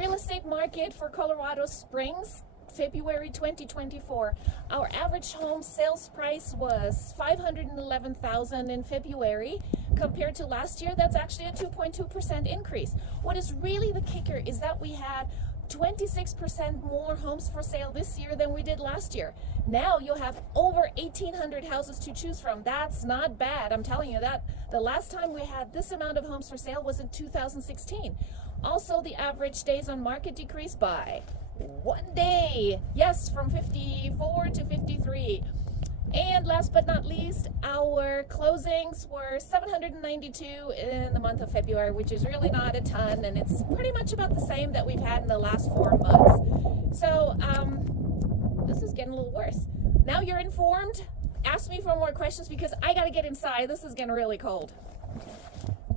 Real estate market for Colorado Springs, February 2024. Our average home sales price was $511,000 in February. Compared to last year, that's actually a 2.2% increase. What is really the kicker is that we had 26% more homes for sale this year than we did last year. Now you'll have over 1,800 houses to choose from. That's not bad. I'm telling you that the last time we had this amount of homes for sale was in 2016. Also, the average days on market decreased by 1 day. Yes, from 54 to 53. And last but not least, our closings were 792 in the month of February, which is really not a ton, and it's pretty much about the same that we've had in the last 4 months. So this is getting a little worse. Now you're informed. Ask me for more questions because I gotta get inside. This is getting really cold.